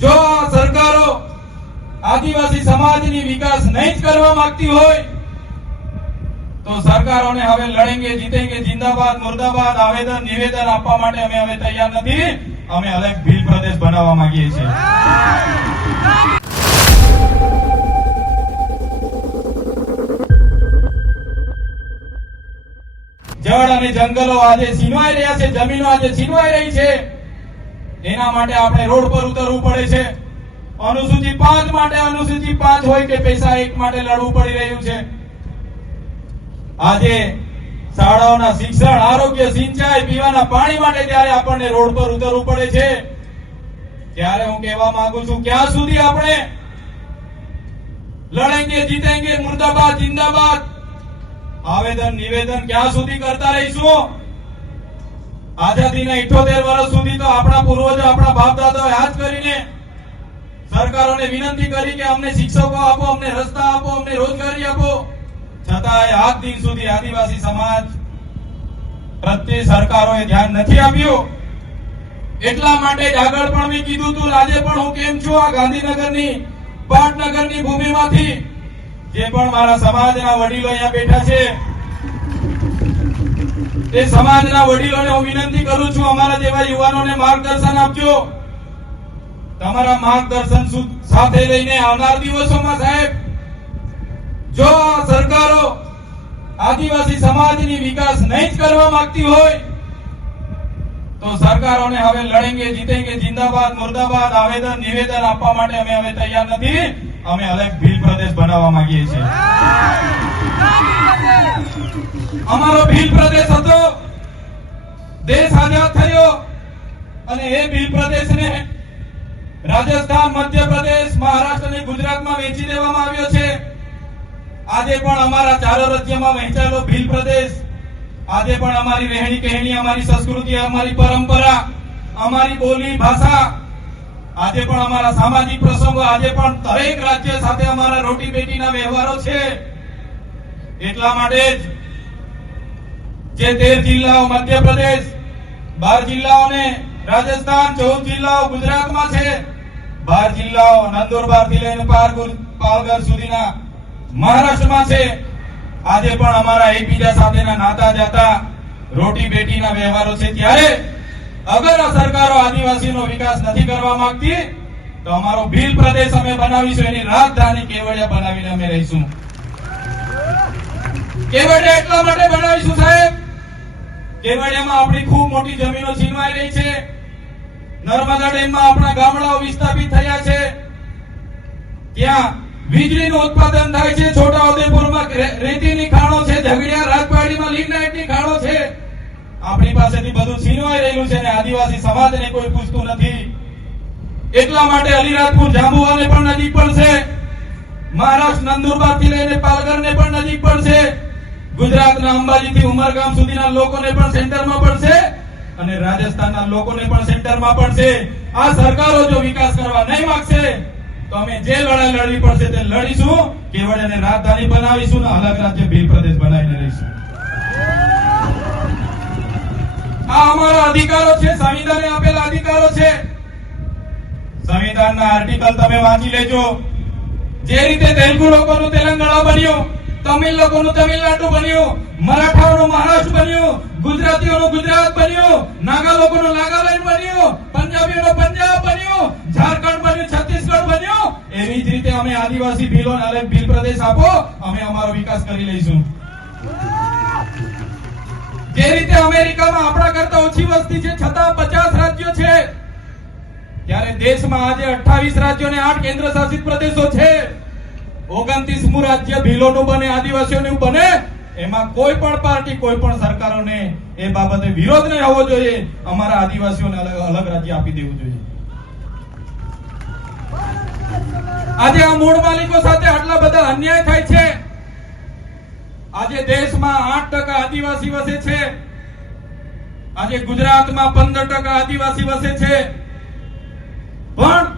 જો આ સરકારો આદિવાસી સમાજની વિકાસ નહીં જ કરવા માંગતી હોય, તો સરકારોને હવે લડેંગે, જીતેંગે, જિંદાબાદ, મુર્દાબાદ, આવેદન, નિવેદન આપવા માટે અમે હવે તૈયાર નથી. અમે અલગ ભીલ પ્રદેશ બનાવવા માંગીએ છીએ. જળ અને જંગલો આજે છીનવાઈ રહ્યા છે, જમીનો આજે છીનવાઈ રહી છે. એના માટે આપણે રોડ પર ઉતરવું પડે છે. અનુસૂચિત પાંચ માટે અનુસૂચિત પાંચ હોય કે પૈસા એક માટે લડવું પડી રહ્યું છે. આજે શાળાઓના શિક્ષણ, આરોગ્ય, સિંચાઈ, પીવાના પાણી માટે જ્યારે આપણને રોડ પર ઉતરવું પડે છે. ત્યારે હું કહેવા માંગુ છું, ક્યાં સુધી આપણે લડેંગે, જીતેંગે, મુર્દાબાદ, જિંદાબાદ? આવેદન, નિવેદન ક્યાં સુધી કરતા રહીશું? આઝાદીના 78 વર્ષ સુધી તો આપણા પૂર્વજો, આપણા બાપ દાદાઓએ યાદ કરીને સરકારોને વિનંતી કરી કે અમને શિક્ષકો આપો, અમને રસ્તા આપો, અમને રોજગારી આપો. છતાંય આજ દિન સુધી આદિવાસી સમાજ પ્રત્યે સરકારોએ ધ્યાન નથી આપ્યું. એટલા માટે જ આગળ પણ મેં કીધું હતું આજે પણ હું કેમ છું આ ગાંધીનગરની, પાટનગરની ભૂમિમાંથી? જે પણ મારા સમાજના વડીલો અહીંયા બેઠા છે તે સમાજના વડીલોને હું વિનંતી કરું છું, અમારા જેવા યુવાનોને માર્ગદર્શન આપજો. તમારા માર્ગદર્શન સાથે લઈને આવનાર દિવસોમાં સાહેબ, જો સરકારો આદિવાસી સમાજની વિકાસ નહીં જ કરવા માંગતી હોય, તો સરકારોને હવે લડેંગે, જીતેંગે, જિંદાબાદ, મુર્દાબાદ, આવેદન, નિવેદન આપવા માટે અમે હવે તૈયાર નથી. અમે અલગ ભીલ પ્રદેશ બનાવવા માંગીએ છીએ. અમારો ભીલ પ્રદેશ હતો. દેશ આઝાદ થયો. અને એ ભીલ પ્રદેશને રાજસ્થાન, મધ્યપ્રદેશ, મહારાષ્ટ્ર અને ગુજરાતમાં વેચી દેવામાં આવ્યો છે. આજે પણ અમારા ચારો રાજ્યમાં વહેંચાયેલો ભીલ પ્રદેશ. આજે પણ અમારી રહેણી કહેણી અમારી સંસ્કૃતિ, અમારી પરંપરા, અમારી બોલી, ભાષા, આજે પણ અમારા સામાજિક પ્રસંગો, આજે પણ દરેક રાજ્ય સાથે અમારા રોટી બેટીના વ્યવહારો છે. એટલા માટે જ જે તેર જિલ્લાઓ મધ્યપ્રદેશ, બાર જિલ્લાઓને રાજસ્થાન, ચૌદ જિલ્લાઓ ગુજરાતમાં છે. બાર જિલ્લાઓ નંદુરબારથી લઈને પાલઘર સુધીના મહારાષ્ટ્રમાં છે. આજે પણ અમારા એકબીજા સાથેના નાતા જાતા રોટી બેટીના વ્યવહારો છે. ત્યારે અગર આ સરકારો આદિવાસીનો વિકાસ નથી કરવા માંગતી, તો અમારો ભીલ પ્રદેશ અમે બનાવીશું. એની રાજધાની કેવડિયા બનાવીને અમે રહીશું. કેવડિયા એટલા માટે બનાવીશું સાહેબ? કેવડિયામાં આપણી ખૂબ મોટી જમીનો છીનવાઈ રહી છે. નર્મદા ડેમમાં આપણા ગામડાઓ વિસ્થાપિત થયા છે. ત્યાં વીજળીનું ઉત્પાદન થાય છે. છોટા ઉદેપુરમાં રેતીની ખાણો છે. ઝઘડિયા રાજપાડીમાં લિગ્નાઇટની ખાણો છે. આપણી પાસેથી બધું છીનવાઈ રહેલું છે અને આદિવાસી સમાજને કોઈ પૂછતું નથી. એટલા માટે અલીરાજપુર જાંબુવાને પણ નજીક પડશે. મહારાષ્ટ્ર નંદુરબારથી લઈને પાલઘરને પણ નજીક પડશે. ગુજરાતના અંબાજી થી ઉમરગામ સુધીના લોકોને પણ સેન્ટરમાં પડશે અને રાજસ્થાનના લોકોને પણ સેન્ટરમાં પડશે. આ સરકારો જો વિકાસ કરવા નહીં માંગશે, તો અમે જે લડાઈ લડવી પડશે તે લડીશું કેવડિયાને રાજધાની બનાવીશું ને અલગ રાજ્ય ભીલ પ્રદેશ બનાવીને રહીશું. આ અમારા અધિકારો છે, સંવિધાને આપેલા અધિકારો છે. સંવિધાનના આર્ટિકલ તમે વાંચી લેજો. જે રીતે તેલુગુ લોકોનું તેલંગાણા બન્યું તમિલ લોકોનું તમિલનાડુ બન્યું, મરાઠાઓનું મહારાષ્ટ્ર બન્યું, ગુજરાતીઓનું ગુજરાત બન્યું નાગા લોકોનું નાગાલેન્ડ બન્યું, પંજાબીઓનું પંજાબ બન્યું, ઝારખંડ બન્યું, છત્તીસગઢ બન્યું. એવી જ રીતે અમે આદિવાસી ભીલો અને ભીલ પ્રદેશ આપો, અમે અમારો વિકાસ કરી લઈશું. જે રીતે અમેરિકામાં આપણા કરતા ઓછી વસ્તી છે, છતાં પચાસ રાજ્યો છે. ત્યારે દેશમાં આજે અઠ્ઠાવીસ રાજ્યો અને આઠ કેન્દ્ર શાસિત પ્રદેશો છે. ઓગણત્રીસમું રાજ્ય ભીલોનું બને, આદિવાસીઓનું બને, એમાં કોઈ પણ પાર્ટી, કોઈ પણ સરકારોને એ બાબતે વિરોધ નહીં હોવો જોઈએ. અમારા આદિવાસીઓને અલગ અલગ રાજ્ય આપી દેવું જોઈએ. આજે આ મૂળ માલિકો સાથે આટલા બધા અન્યાય થાય છે. આજે દેશમાં આઠ ટકા આદિવાસી વસે છે. આજે ગુજરાતમાં પંદર ટકા આદિવાસી વસે છે. પણ